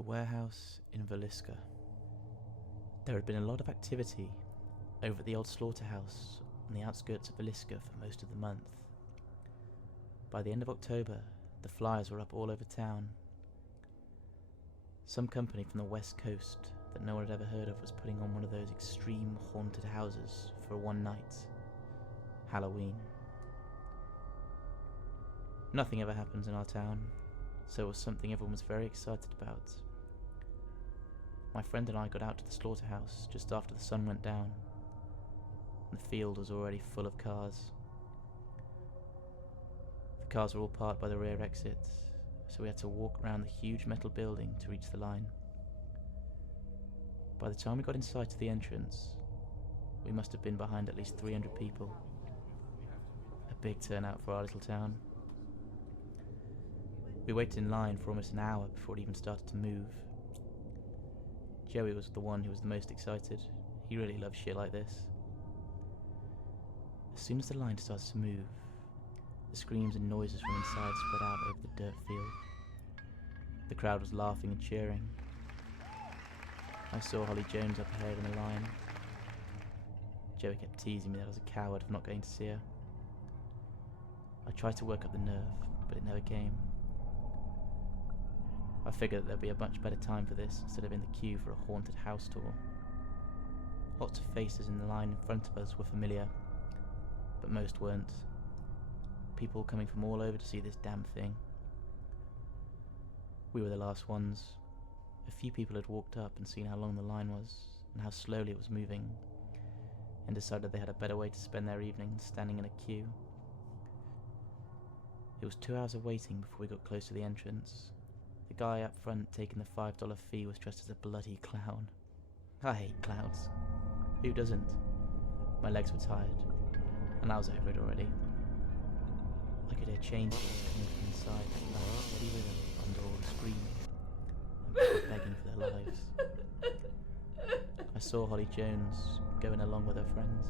The warehouse in Velisca. There had been a lot of activity over at the old slaughterhouse on the outskirts of Velisca for most of the month. By the end of October, the flyers were up all over town. Some company from the west coast that no one had ever heard of was putting on one of those extreme haunted houses for one night, Halloween. Nothing ever happens in our town, so it was something everyone was very excited about. My friend and I got out to the slaughterhouse just after the sun went down, and the field was already full of cars. The cars were all parked by the rear exit, so we had to walk around the huge metal building to reach the line. By the time we got in sight of the entrance, we must have been behind at least 300 people. A big turnout for our little town. We waited in line for almost an hour before it even started to move. Joey was the one who was the most excited. He really loves shit like this. As soon as the line starts to move, the screams and noises from inside spread out over the dirt field. The crowd was laughing and cheering. I saw Holly Jones up ahead in the line. Joey kept teasing me that I was a coward for not going to see her. I tried to work up the nerve, but it never came. I figured that there'd be a much better time for this instead of in the queue for a haunted house tour. Lots of faces in the line in front of us were familiar, but most weren't. People coming from all over to see this damn thing. We were the last ones. A few people had walked up and seen how long the line was and how slowly it was moving, and decided they had a better way to spend their evening than standing in a queue. It was 2 hours of waiting before we got close to the entrance. The guy up front taking the $5 fee was dressed as a bloody clown. I hate clowns. Who doesn't? My legs were tired, and I was over it already. I could hear chainsaws coming from inside that last steady rhythm under all the screaming, and people begging for their lives. I saw Holly Jones going along with her friends.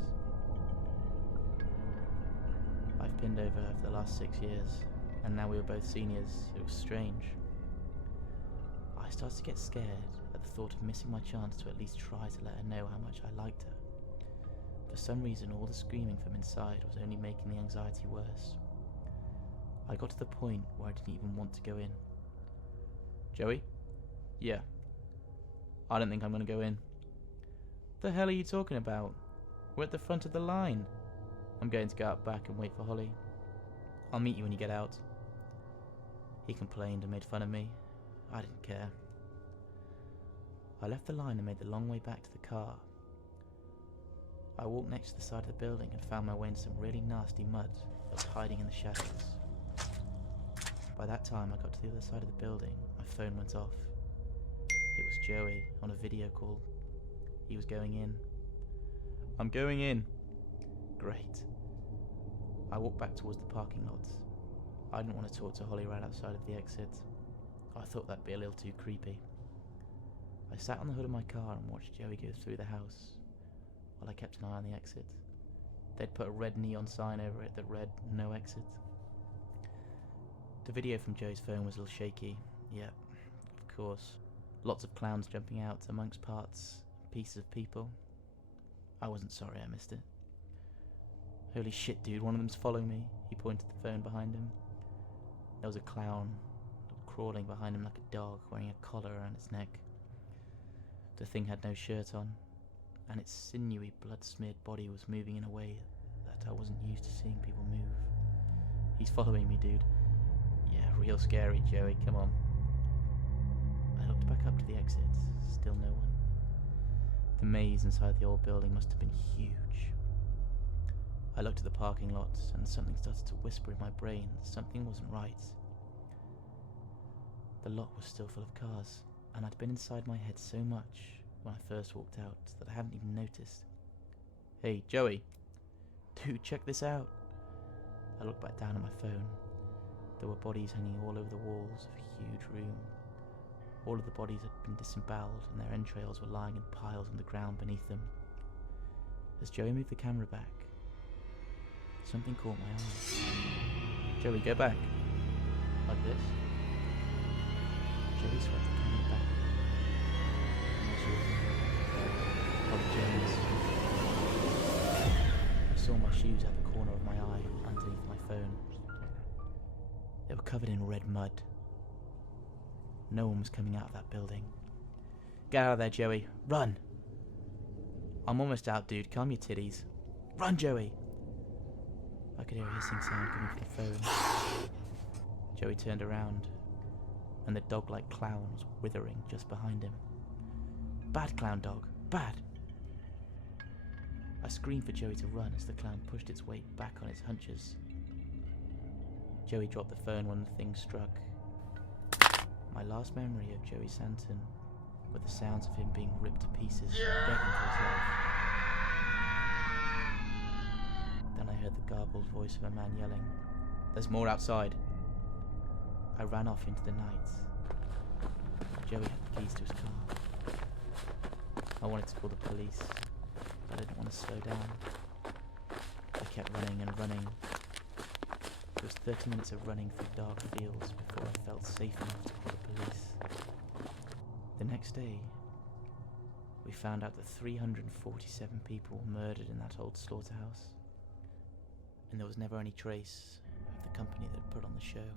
I've pinned over her for the last 6 years, and now we were both seniors. It was strange. I started to get scared at the thought of missing my chance to at least try to let her know how much I liked her. For some reason, all the screaming from inside was only making the anxiety worse. I got to the point where I didn't even want to go in. Joey? Yeah. I don't think I'm going to go in. The hell are you talking about? We're at the front of the line. I'm going to go out back and wait for Holly. I'll meet you when you get out. He complained and made fun of me. I didn't care. I left the line and made the long way back to the car. I walked next to the side of the building and found my way into some really nasty mud that was hiding in the shadows. By that time I got to the other side of the building, my phone went off. It was Joey on a video call. He was going in. I'm going in. Great. I walked back towards the parking lot. I didn't want to talk to Holly right outside of the exit. I thought that'd be a little too creepy. I sat on the hood of my car and watched Joey go through the house, while I kept an eye on the exit. They'd put a red neon sign over it that read, "No exit." The video from Joey's phone was a little shaky. Yep, of course. Lots of clowns jumping out amongst parts and pieces of people. I wasn't sorry I missed it. Holy shit, dude, one of them's following me. He pointed the phone behind him. There was a clown crawling behind him like a dog, wearing a collar around its neck. The thing had no shirt on, and its sinewy, blood-smeared body was moving in a way that I wasn't used to seeing people move. He's following me, dude. Yeah, real scary, Joey, come on. I looked back up to the exit, still no one. The maze inside the old building must have been huge. I looked at the parking lot, and something started to whisper in my brain that something wasn't right. The lot was still full of cars, and I'd been inside my head so much when I first walked out that I hadn't even noticed. Hey, Joey. Dude, check this out. I looked back down at my phone. There were bodies hanging all over the walls of a huge room. All of the bodies had been disemboweled, and their entrails were lying in piles on the ground beneath them. As Joey moved the camera back, something caught my eye. Joey, go back. Like this. Joey swept the camera back saw my shoes out the corner of my eye underneath my phone. They were covered in red mud. No one was coming out of that building. Get out of there, Joey. Run! I'm almost out, dude. Calm your titties. Run, Joey! I could hear a hissing sound coming from the phone. Joey turned around, and the dog-like clown was withering just behind him. Bad clown dog. Bad! I screamed for Joey to run as the clown pushed its weight back on its hunches. Joey dropped the phone when the thing struck. My last memory of Joey Santon were the sounds of him being ripped to pieces, begging for his life. Then I heard the garbled voice of a man yelling, "There's more outside!" I ran off into the night. Joey had the keys to his car. I wanted to call the police, but I didn't want to slow down. I kept running and running. It was 30 minutes of running through dark fields before I felt safe enough to call the police. The next day, we found out that 347 people were murdered in that old slaughterhouse, and there was never any trace of the company that put on the show.